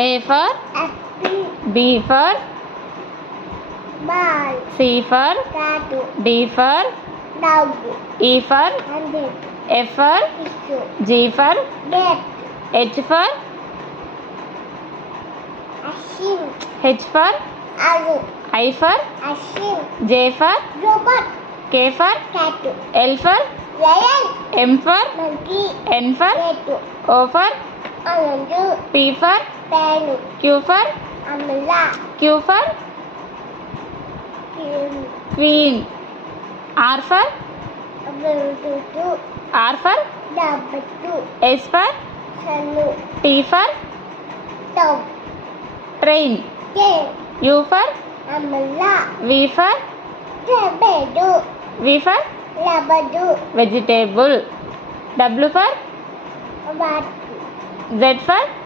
A for apple, B for ball, C for cat, D for dog, E for hundred, F for issue, G for bat, H for machine, H for arrow, I for machine, J for robot, K for cat, L for lion, M for monkey, N for cat, O for orange, P for pen, Q for umbrella, Q for king, Queen. R for two, R for double two, S for sun, T for dog, train. king, U for umbrella, V for rabbit, V for labadu, vegetable. W for bat, Z for